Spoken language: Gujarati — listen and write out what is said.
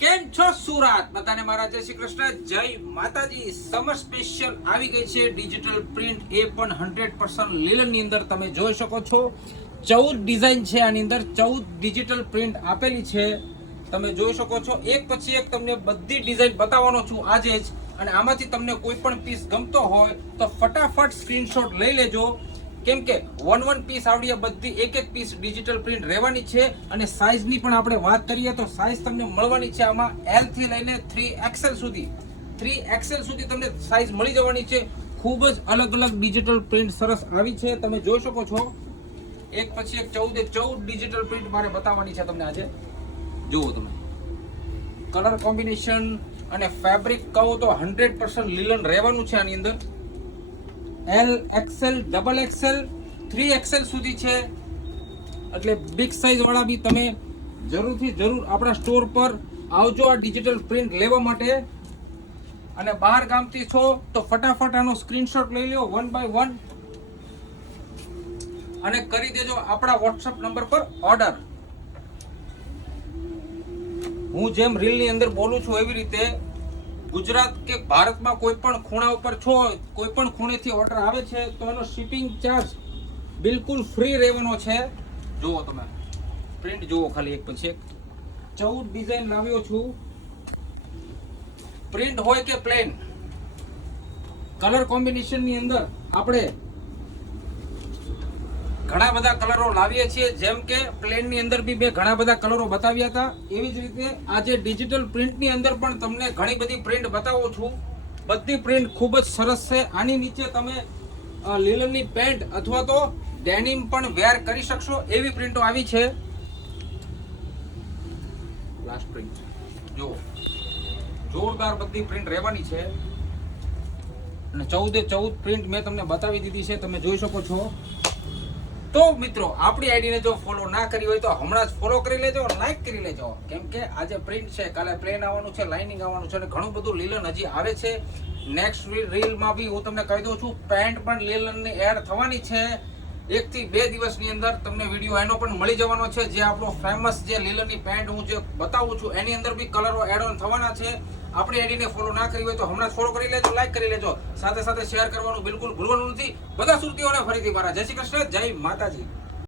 કેમ છો સુરત? બધાને મારા જય શ્રી કૃષ્ણ, જય માતાજી. સમર સ્પેશિયલ આવી ગઈ છે ડિજિટલ પ્રિન્ટ, એ પણ 100% લીલન ની અંદર તમે જોઈ શકો છો. 14 ડિઝાઇન છે આની અંદર, 14 ડિજિટલ પ્રિન્ટ આપેલી છે. તમે જોઈ શકો છો. એક પછી એક તમને બધી ડિઝાઇન બતાવવાનો છું આજે જ. અને આમાંથી તમને કોઈ પણ પીસ ગમતો હોય તો ફટાફટ સ્ક્રીનશોટ લઈ લેજો. કેમ કે વન પીસ આવડી બધી એક પીસ ડિજિટલ પ્રિન્ટ રહેવાની છે. અને સાઇઝની પણ આપણે વાત કરીએ તો સાઇઝ તમને મળવાની છે આમાં L થી લઈને 3XL સુધી. 3XL સુધી તમને સાઇઝ મળી જવાની છે. ખૂબ જ અલગ અલગ ડિજિટલ પ્રિન્ટ સરસ આવી છે. તમે જોઈ શકો છો. એક પછી એક 14 ડિજિટલ પ્રિન્ટ મારે બતાવવાની છે તમને આજે. જુઓ તમે કલર કોમ્બિનેશન અને ફેબ્રિક કહો તો 100% લીલન રહેવાનું છે આની અંદર. L, XL, XXL, 3XL સુધી છે. એટલે બિગ સાઇઝ વાળા બી તમે જરૂરથી જરૂર આપણા સ્ટોર પર આવજો આ ડિજિટલ પ્રિન્ટ લેવા માટે. અને બહાર ગામથી છો તો ફટાફટ આનો સ્ક્રીનશોટ લઈ લો 1 by 1 અને કરી દેજો આપણા WhatsApp નંબર પર ઓર્ડર. હું જેમ રીલની અંદર બોલું છું એવી રીતે ગુજરાત કે ભારતમાં કોઈ પણ ખૂણા ઉપર છો, કોઈ પણ ખૂણેથી ઓર્ડર આવે છે તો એનો શિપિંગ ચાર્જ બિલકુલ ફ્રી રહેવાનો છે. જુઓ તમે પ્રિન્ટ જુઓ, ખાલી એક પછી એક 14 ડિઝાઇન લાવ્યો છું. પ્રિન્ટ હોય કે પ્લેન, કલર કોમ્બિનેશન ની અંદર આપણે ઘણા બધા કલરો લાવીએ છીએ. જેમ કે પ્લેન ની અંદર બી મેં ઘણા બધા કલરો બતાવ્યા હતા. એવી જ રીતે આજે ડિજિટલ પ્રિન્ટ ની અંદર પણ તમને ઘણી બધી પ્રિન્ટ બતાવું છું. બધી પ્રિન્ટ ખૂબ જ સરસ છે. આની નીચે તમે લીલનની પેન્ટ અથવા તો ડેનિમ પણ વેર કરી શકશો એવી પ્રિન્ટો આવી છે. લાસ્ટ પ્રિન્ટ જો જોરદાર બધી પ્રિન્ટ રહેવાની છે. અને 14 પ્રિન્ટ મેં તમને બતાવી દીધી છે, તમે જોઈ શકો છો. તો મિત્રો આપણી આઈડીને જો ફોલો ના કરી હોય તો હમણાં જ ફોલો કરી લેજો, લાઈક કરી લેજો. કેમ કે આજે પ્રિન્ટ છે, કાલે પ્લેન આવવાનું છે, લાઇનિંગ આવવાનું છે અને ઘણું બધું લીલન હજી આવે છે. નેક્સ્ટ રીલમાં બી હું તમને કહી દઉં છું, પેન્ટ પણ લીલનની એડ થવાની છે. 1 થી 2 દિવસની અંદર તમને વિડીયો એનો પણ મળી જવાનો છે. જે આપણો ફેમસ જે લીલનની પેન્ટ હું જે બતાવું છું એની અંદર બી કલરો એડ ઓન થવાના છે. આપણી આઈડીને ફોલો ના કરી હોય તો હમણાં જ ફોલો કરી લેજો, લાઈક કરી લેજો. સાથે સાથે શેર કરવાનું બિલકુલ ભૂલવાનું નથી. બધા સુરતીઓને ફરીથી મારા જય શ્રી કૃષ્ણ, જય માતાજી.